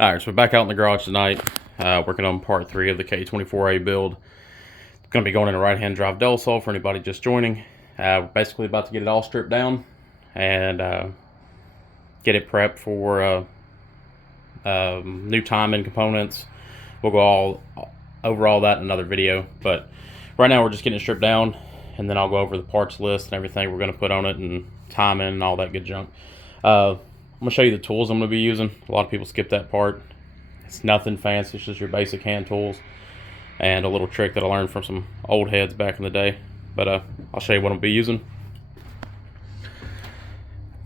Alright, so we're back out in the garage tonight, working on part 3 of the K24a build. It's going to be going in a right-hand drive Del Sol for anybody just joining. We're basically about to get it all stripped down and get it prepped for new timing components. We'll go over all that in another video, but right now we're just getting it stripped down, and then I'll go over the parts list and everything we're going to put on it and timing and all that good junk. I'm going to show you the tools I'm going to be using. A lot of people skip that part. It's nothing fancy, it's just your basic hand tools and a little trick that I learned from some old heads back in the day. But I'll show you what I'll be using.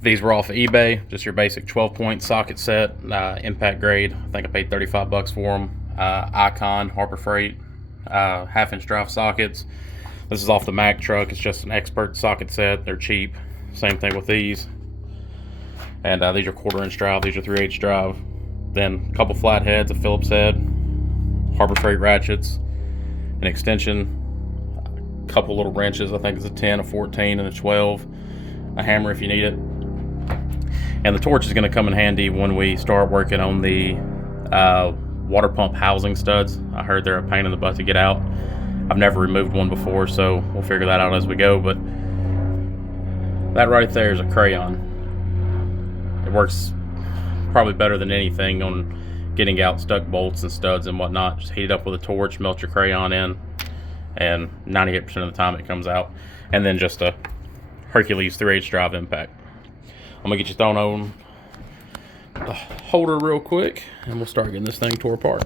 These were off of eBay, just your basic 12-point socket set, impact grade. I think I paid 35 bucks for them. Icon, Harbor Freight, half-inch drive sockets. This is off the Mack truck. It's just an expert socket set. They're cheap. Same thing with these. And these are 1/4-inch drive. These are 3/8 drive. Then a couple flat heads, a Phillips head, Harbor Freight ratchets, an extension, a couple little wrenches. I think it's a 10, a 14, and a 12. A hammer if you need it. And the torch is going to come in handy when we start working on the water pump housing studs. I heard they're a pain in the butt to get out. I've never removed one before, so we'll figure that out as we go. But that right there is a crayon. It works probably better than anything on getting out stuck bolts and studs and whatnot. Just heat it up with a torch, melt your crayon in, and 98% of the time it comes out. And then just a Hercules 3/8 drive impact. I'm gonna get you thrown on the holder real quick, and we'll start getting this thing tore apart.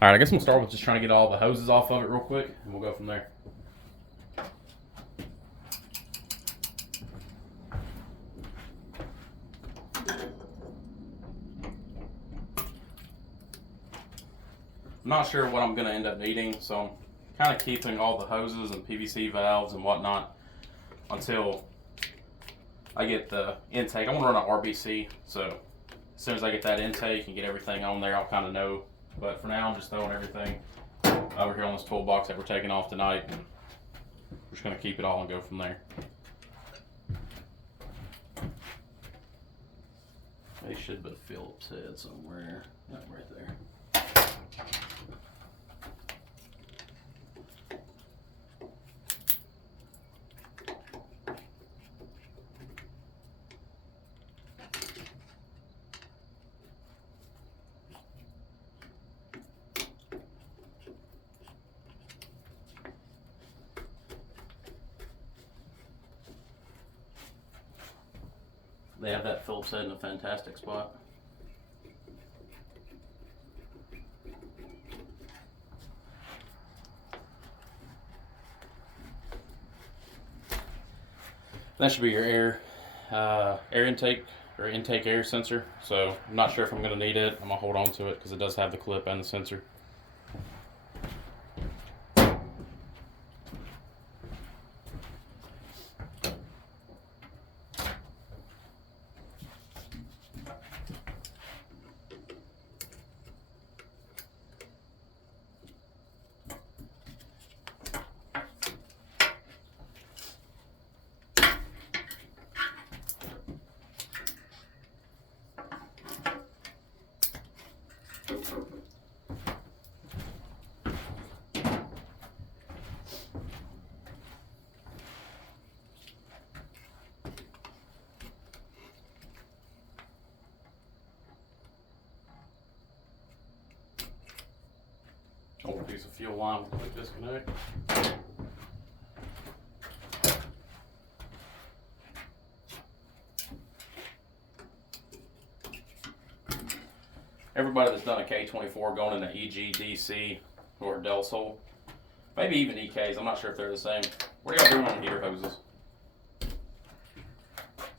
Alright, I guess we'll start with just trying to get all the hoses off of it real quick, and we'll go from there. I'm not sure what I'm going to end up needing, so I'm kind of keeping all the hoses and PVC valves and whatnot until I get the intake. I want to run an RBC, so as soon as I get that intake and get everything on there, I'll kind of know. But for now, I'm just throwing everything over here on this toolbox that we're taking off tonight, and we're just going to keep it all and go from there. They should be a Phillips head somewhere. Yep, right there. They have that Phillips head in a fantastic spot. That should be your air intake or intake air sensor. So I'm not sure if I'm going to need it. I'm going to hold on to it because it does have the clip and the sensor. Old piece of fuel line with a quick disconnect. Everybody that's done a K24 going into EG, DC, or Del Sol, maybe even EKs, I'm not sure if they're the same. What are y'all doing on heater hoses?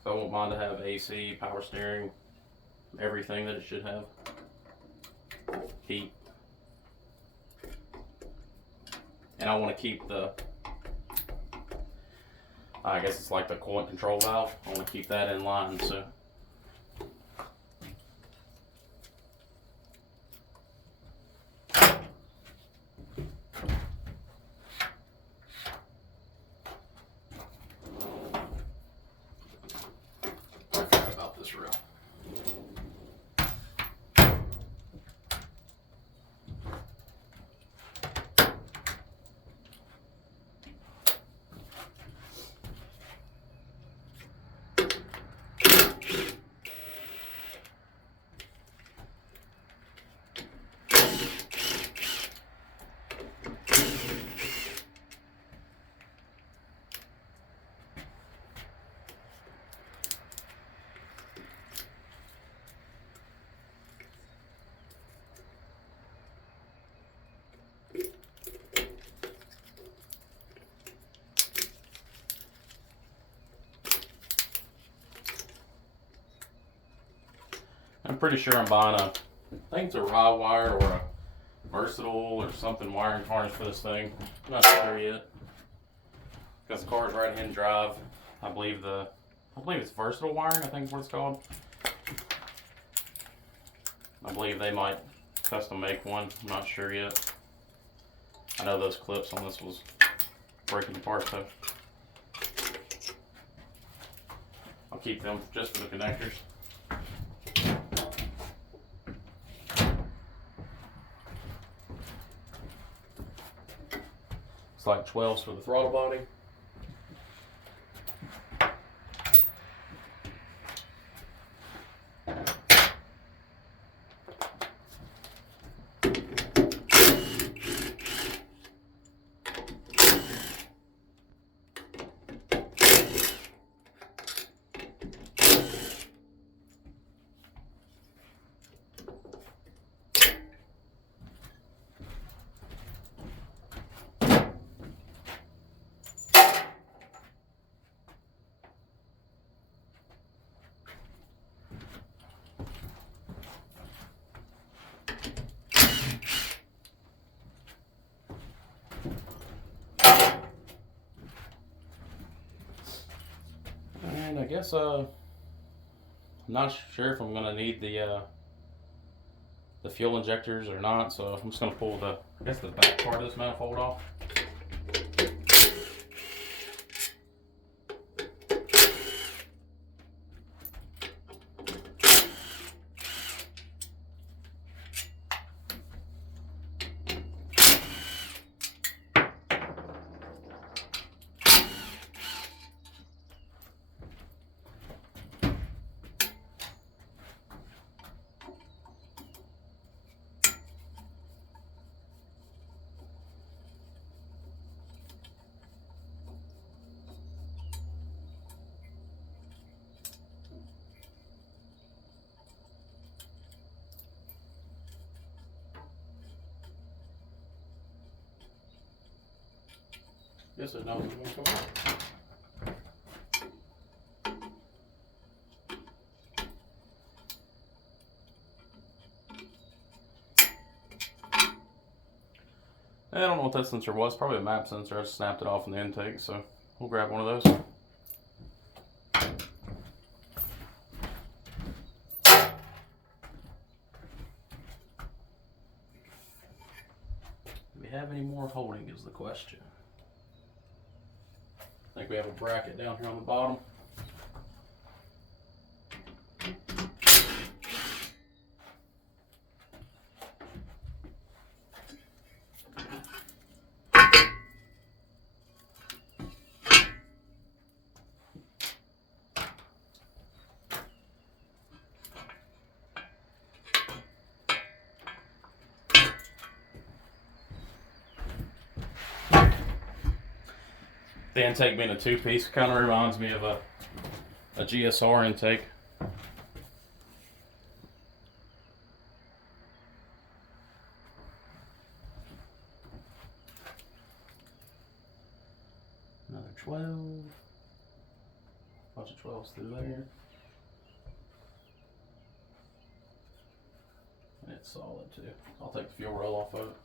So I want mine to have AC, power steering, everything that it should have. Heat. And I want to keep the, I guess it's like the coolant control valve. I want to keep that in line, so. pretty sure I'm buying I think it's a raw wire or a versatile or something wiring harness for this thing. I'm not sure yet. Because the car's right-hand drive. I believe it's versatile wiring, I think is what it's called. I believe they might custom make one. I'm not sure yet. I know those clips on this was breaking apart though. I'll keep them just for the connectors. It's like 12s for the throttle body. And I guess I'm not sure if I'm gonna need the fuel injectors or not, so I'm just gonna pull the back part of this manifold off. Guess it knows it's going to come out. I don't know what that sensor was. Probably a map sensor. I just snapped it off in the intake, so we'll grab one of those. Do we have any more holding is the question. I think we have a bracket down here on the bottom. The intake being a two-piece kind of reminds me of a GSR intake. Another 12. Bunch of 12s through there. And it's solid too. I'll take the fuel roll off of it.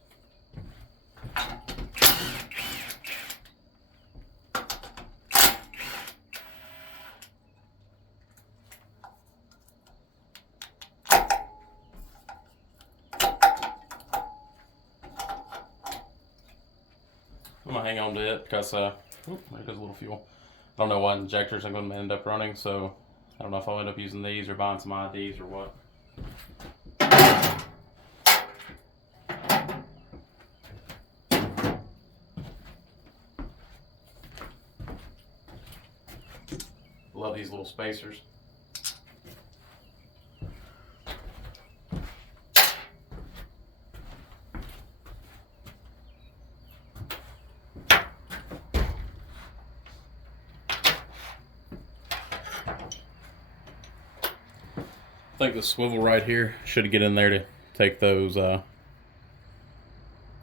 I'm gonna hang on to it because there goes a little fuel. I don't know what injectors I'm going to end up running, so I don't know if I'll end up using these or buying some IDs or what. Love these little spacers. I think the swivel right here should get in there to take those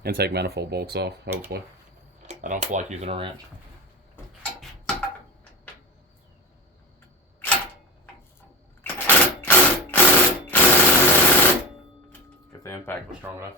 intake manifold bolts off, hopefully. I don't feel like using a wrench. the impact was strong enough.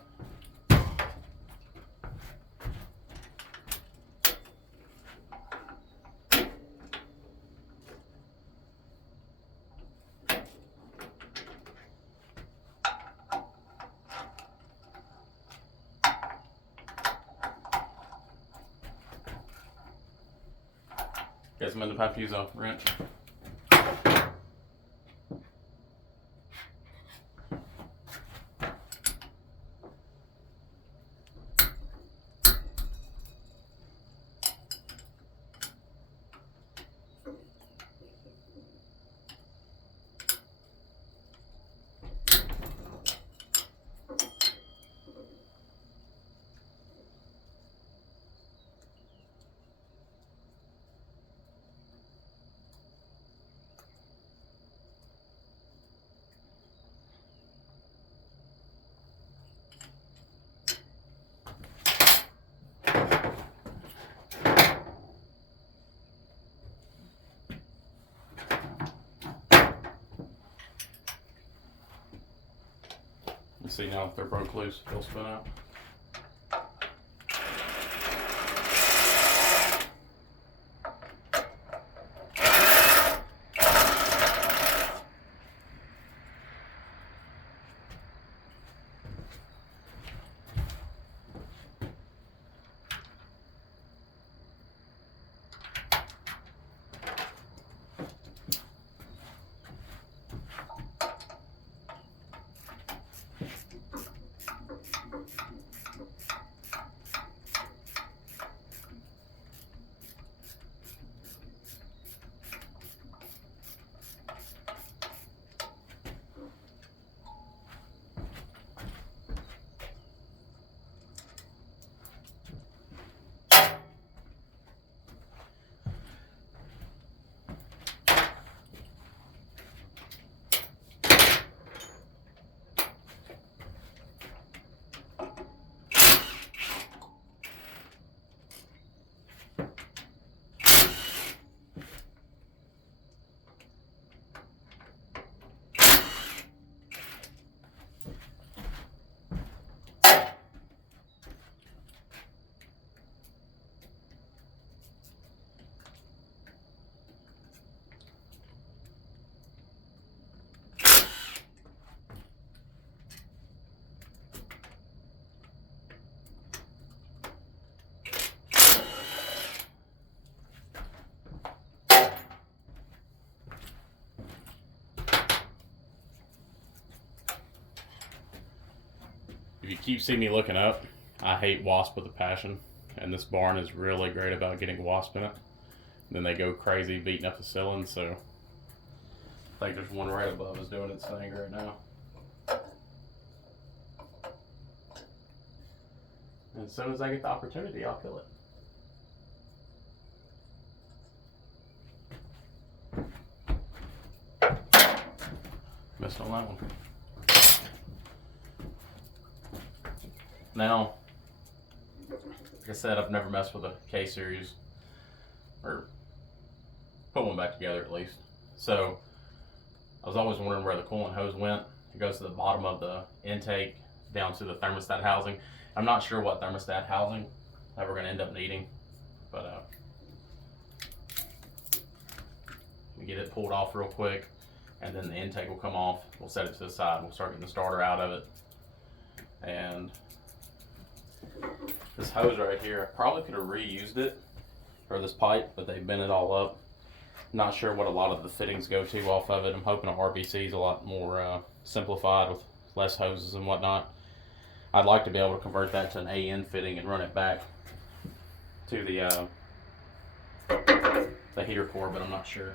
Get some independent fuse off wrench. You see now if they're broke loose, they'll spin out. If you keep seeing me looking up, I hate wasp with a passion, and this barn is really great about getting wasp in it. And then they go crazy beating up the ceiling, so I think there's one right above us doing its thing right now. And as soon as I get the opportunity, I'll kill it. Missed on that one. Now, like I said, I've never messed with a K series, or put one back together at least. So I was always wondering where the coolant hose went. It goes to the bottom of the intake down to the thermostat housing. I'm not sure what thermostat housing that we're going to end up needing, but we get it pulled off real quick, and then the intake will come off. We'll set it to the side. We'll start getting the starter out of it. And this hose right here, I probably could have reused it, or this pipe, but they bent it all up. Not sure what a lot of the fittings go to off of it. I'm hoping a RBC is a lot more simplified with less hoses and whatnot. I'd like to be able to convert that to an AN fitting and run it back to the heater core, but I'm not sure.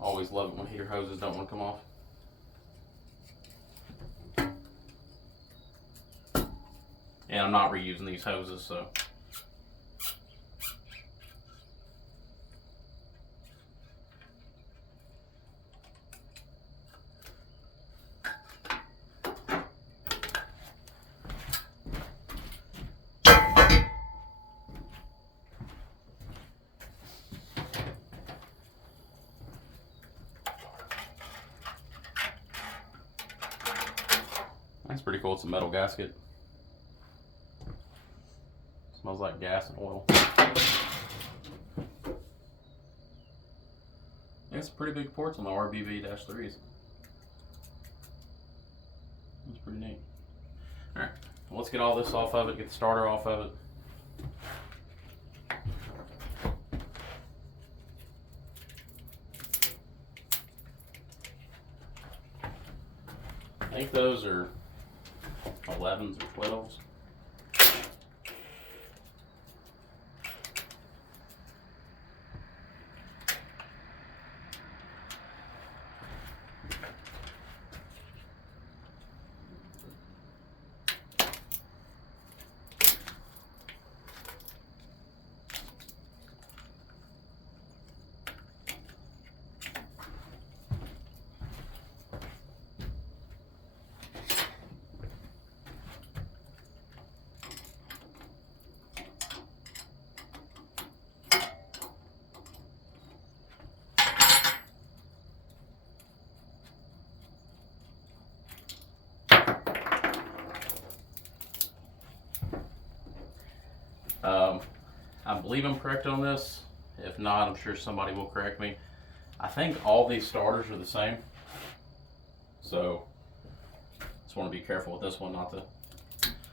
Always love it when heater hoses don't want to come off. And I'm not reusing these hoses, so. That's pretty cool. It's a metal gasket. Smells like gas and oil. It's pretty big ports on the RBV-3s. That's pretty neat. Alright, well, let's get all this off of it, get the starter off of it. I think those are 11s or 12s. I believe I'm correct on this. If not, I'm sure somebody will correct me. I think all these starters are the same. So, just want to be careful with this one not to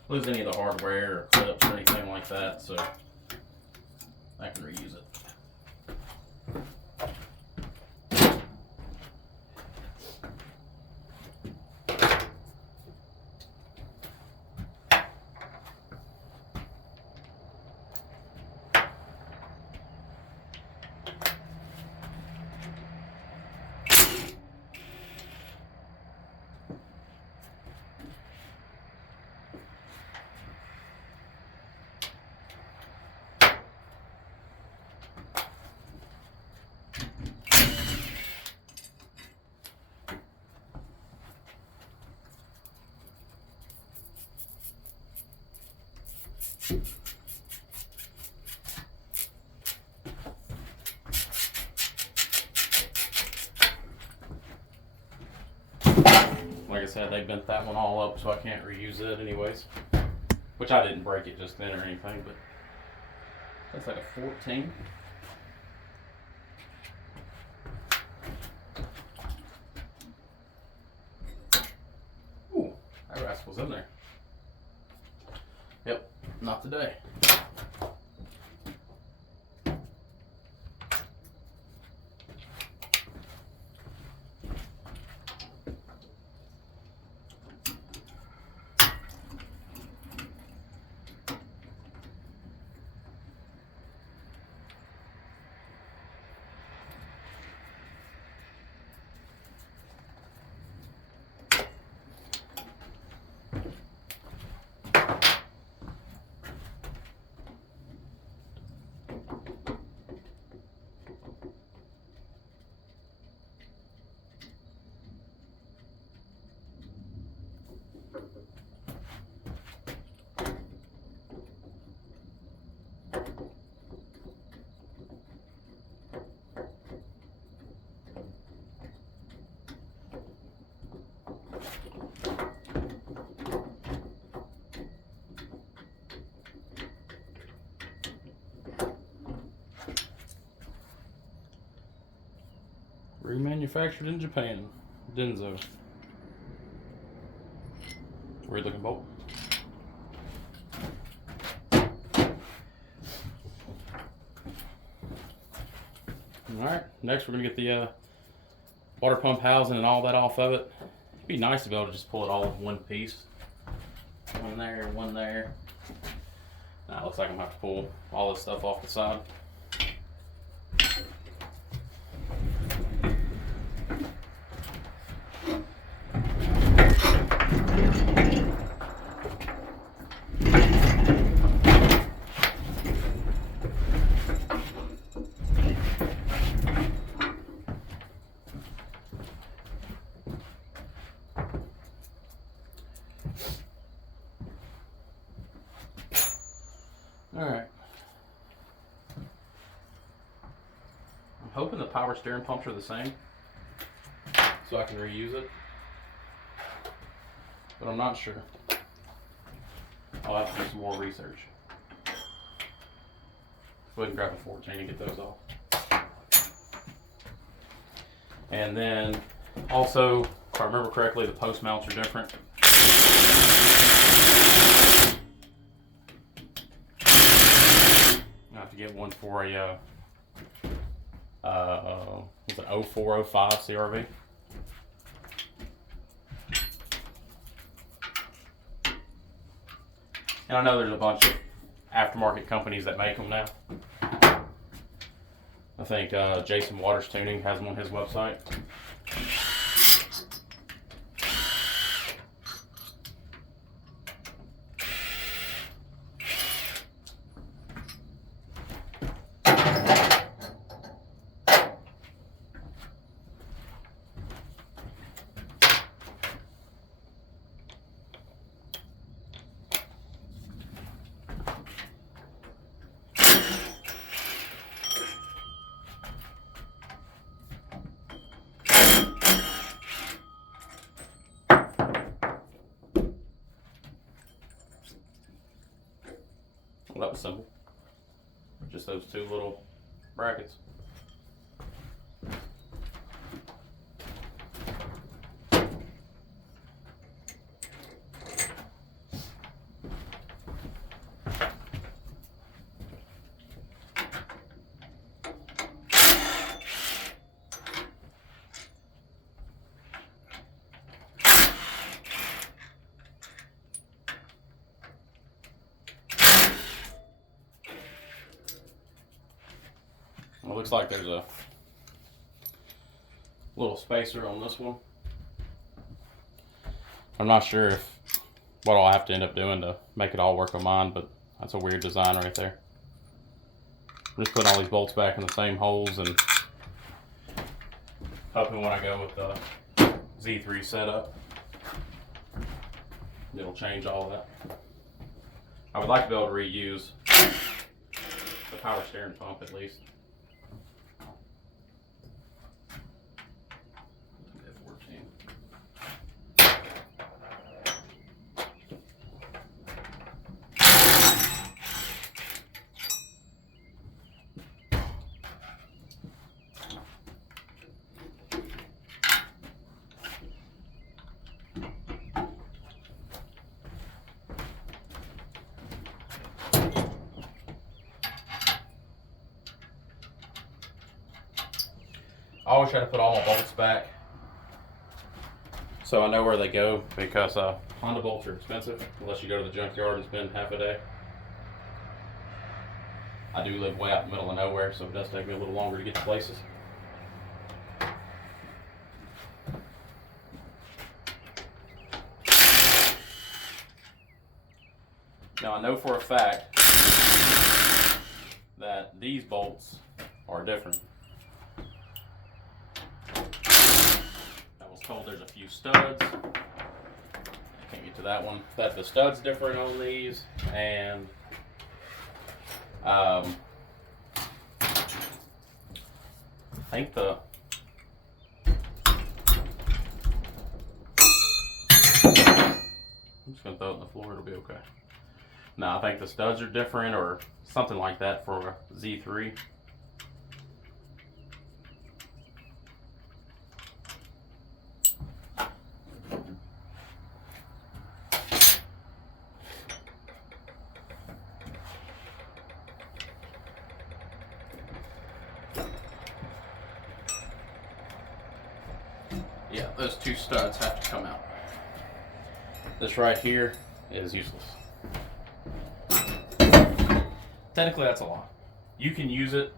lose any of the hardware or clips or anything like that. So, I can reuse it. Like I said, they bent that one all up, so I can't reuse it anyways. Which I didn't break it just then or anything, but that's like a 14. Ooh, that rascal's in there. Yep, not today. Remanufactured in Japan. Denso. Weird looking bolt. Alright, next we're going to get the water pump housing and all that off of it. It'd be nice to be able to just pull it all in one piece. One there, one there. Now it looks like I'm going to have to pull all this stuff off the side. Alright. I'm hoping the power steering pumps are the same so I can reuse it. but I'm not sure. I'll have to do some more research. Go ahead and grab a 14 and get those off. And then also, if I remember correctly, the post mounts are different. I have to get one for a was it 0405 CRV. And I know there's a bunch of aftermarket companies that make them now. I think Jason Waters Tuning has them on his website. Well, that was simple. Just those two little brackets. Well, it looks like there's a little spacer on this one. I'm not sure if what I'll have to end up doing to make it all work on mine, but that's a weird design right there. I'm just putting all these bolts back in the same holes and hoping when I go with the Z3 setup, it'll change all of that. I would like to be able to reuse the power steering pump at least. I always try to put all my bolts back so I know where they go, because Honda bolts are expensive unless you go to the junkyard and spend half a day. I do live way out in the middle of nowhere, so it does take me a little longer to get to places. Now I know for a fact that these bolts are different. Told there's a few studs. Can't get to that one. That the studs different on these, and I think the I'm just gonna throw it on the floor. It'll be okay. No, I think the studs are different or something like that for a Z3. Yeah, those two studs have to come out. This right here is useless. Technically, that's a lot. You can use it.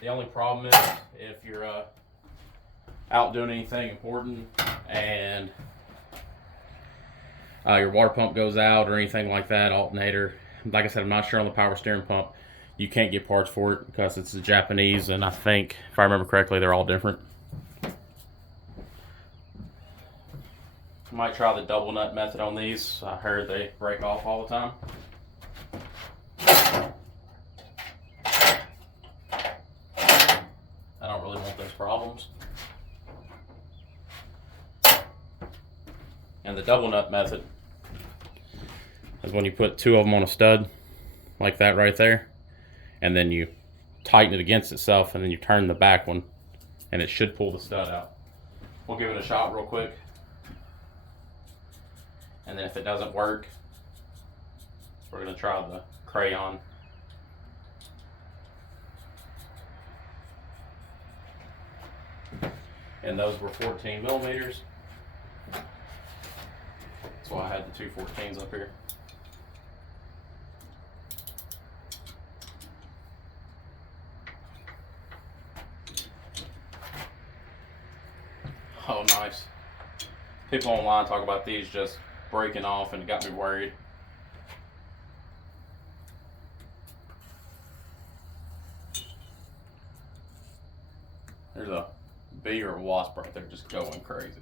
The only problem is if you're out doing anything important and your water pump goes out or anything like that, alternator. Like I said, I'm not sure on the power steering pump. You can't get parts for it because it's the Japanese, and I think, if I remember correctly, they're all different. I might try the double nut method on these. I heard they break off all the time. I don't really want those problems. And the double nut method is when you put two of them on a stud, like that right there, and then you tighten it against itself, and then you turn the back one, and it should pull the stud out. We'll give it a shot real quick, and then if it doesn't work, we're going to try the crayon. And those were 14 millimeters. That's why I had the two 14s up here. Oh, nice. People online talk about these just breaking off, and it got me worried. There's a bee or a wasp right there just going crazy.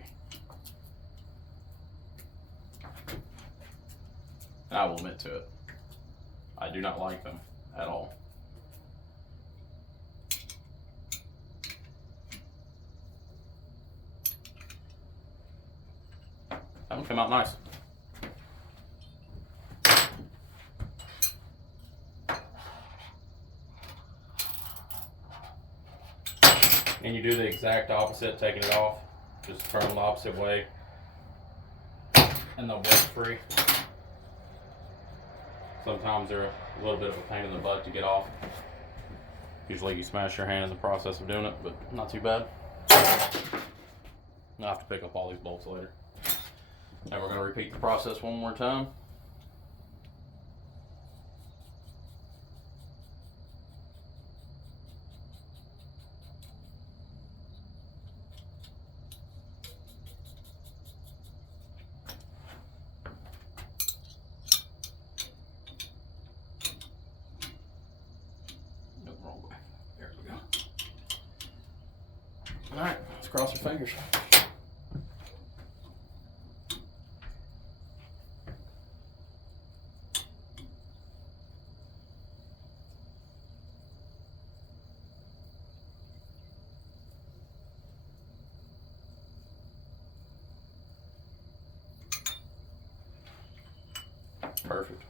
And I will admit to it, I do not like them at all. That one came out nice. And you do the exact opposite, taking it off. Just turn them the opposite way, and they'll break free. Sometimes they're a little bit of a pain in the butt to get off. Usually you smash your hand in the process of doing it, but not too bad. I'll have to pick up all these bolts later. And we're going to repeat the process one more time. There we go. All right, let's cross our fingers. Perfect.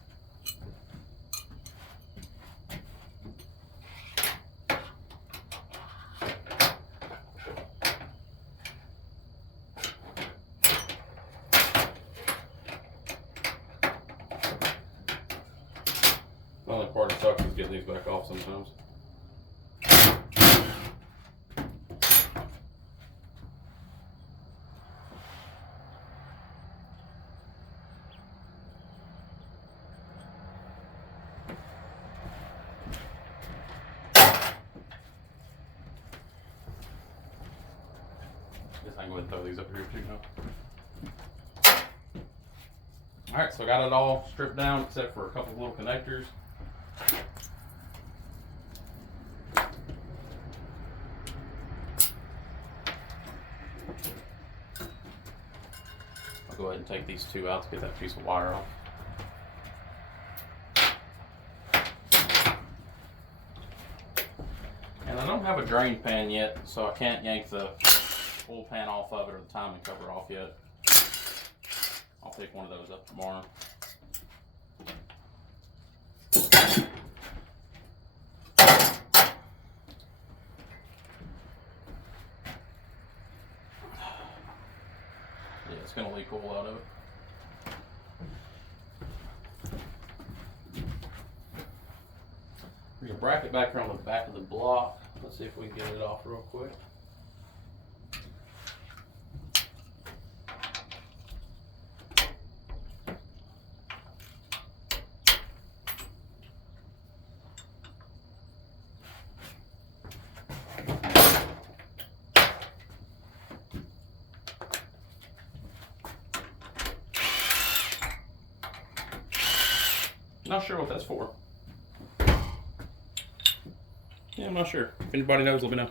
The only part that sucks is getting these back off sometimes. I can go ahead and throw these up here too now. Alright, so I got it all stripped down except for a couple of little connectors. I'll go ahead and take these two out to get that piece of wire off. And I don't have a drain pan yet, so I can't yank the oil pan off of it or the timing cover off yet. I'll pick one of those up tomorrow. Yeah, it's gonna leak oil out of it. There's a bracket back here on the back of the block. Let's see if we can get it off real quick. Not sure what that's for. Yeah, I'm not sure. If anybody knows, let me know.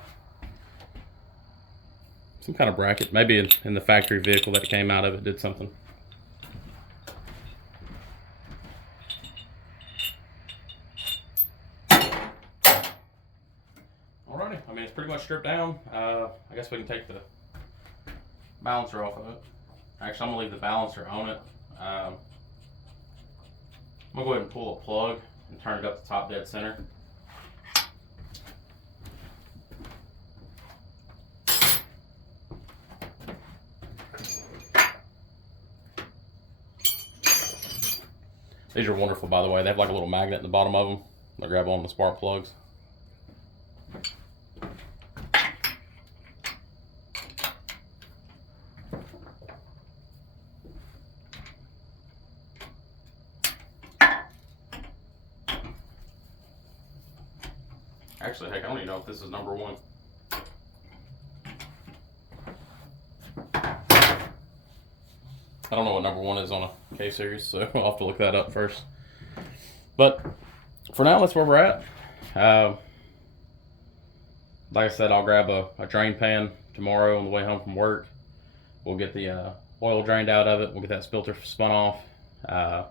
Some kind of bracket. Maybe in the factory vehicle that it came out of, it did something. Alrighty. I mean, it's pretty much stripped down. I guess we can take the balancer off of it. Actually, I'm gonna leave the balancer on it. I'm gonna go ahead and pull a plug and turn it up to top dead center. These are wonderful, by the way. They have like a little magnet in the bottom of them. They'll grab on the spark plugs. Actually, heck, I don't even know if this is number 1. I don't know what number 1 is on a K series, so I'll have to look that up first. But for now, that's where we're at. Like I said, I'll grab a drain pan tomorrow on the way home from work. We'll get the oil drained out of it. We'll get that filter spun off. We'll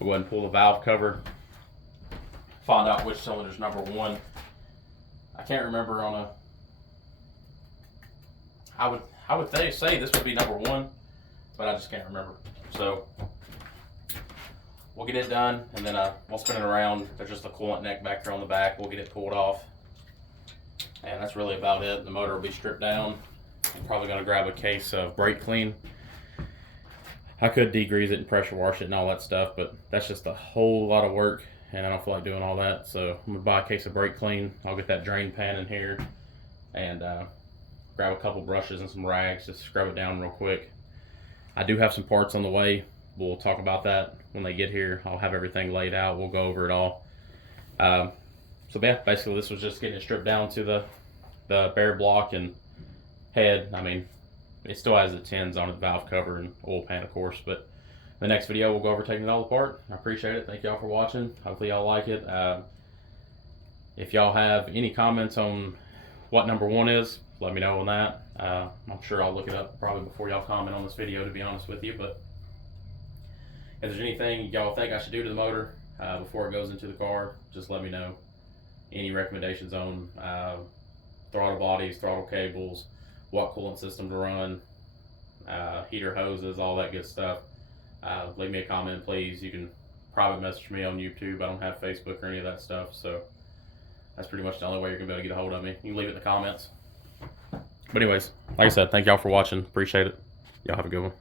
go ahead and pull the valve cover. Find out which cylinder's number 1. I can't remember on a. How would they say this would be number 1, but I just can't remember. So we'll get it done, and then we'll spin it around. There's just a coolant neck back there on the back. We'll get it pulled off, and that's really about it. The motor will be stripped down. I'm probably going to grab a case of brake clean. I could degrease it and pressure wash it and all that stuff, but that's just a whole lot of work, and I don't feel like doing all that. So I'm gonna buy a case of brake clean. I'll get that drain pan in here and grab a couple brushes and some rags, just scrub it down real quick. I do have some parts on the way. We'll talk about that when they get here. I'll have everything laid out. We'll go over it all. So yeah, basically this was just getting it stripped down to the bare block and head. I mean, it still has the tins on it, valve cover and oil pan, of course, but the next video we'll go over taking it all apart. I appreciate it. Thank y'all for watching. Hopefully y'all like it. If y'all have any comments on what number 1 is, let me know on that. I'm sure I'll look it up probably before y'all comment on this video, to be honest with you. But if there's anything y'all think I should do to the motor before it goes into the car, just let me know. Any recommendations on throttle bodies, throttle cables, what coolant system to run, heater hoses, all that good stuff. Leave me a comment, please. You can private message me on YouTube. I don't have Facebook or any of that stuff, so that's pretty much the only way you're gonna be able to get a hold of me. You can leave it in the comments. But anyways, like I said, thank y'all for watching. Appreciate it. Y'all have a good one.